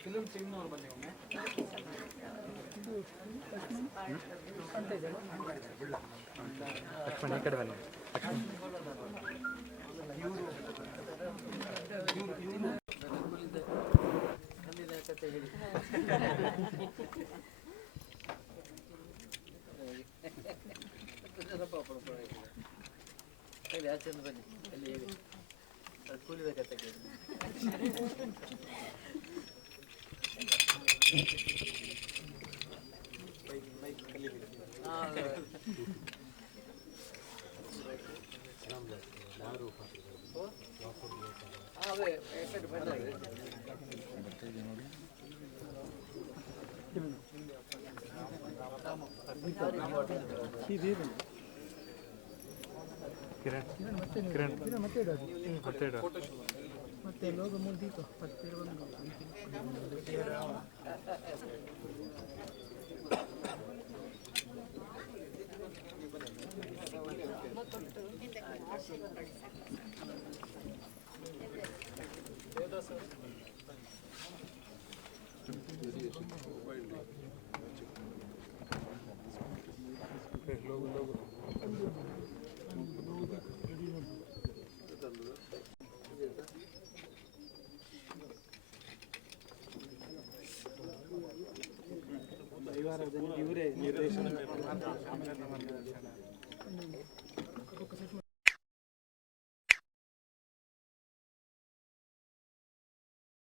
Film ಟೀಮ್ನವ್ರು ಬನ್ನಿ ಒಮ್ಮೆ. ಲಕ್ಷ್ಮಣ್ ಈ ಕಡೆ ಬನ್ನಿ. ಕತೆ ಹೇಳಿ. ಹೇಳಿ ಆಚೆಂದು ಬನ್ನಿ. ಅಲ್ಲಿ ಹೇಳಿ ಅದು ಕೂಲಿದ ಕತೆ ಕೇಳಿ. ಮತ್ತೆ ಲೋಗೋ ಮುಗಿದಿತ್ತು ಇವರೇ ನಿರ್ದೇಶನ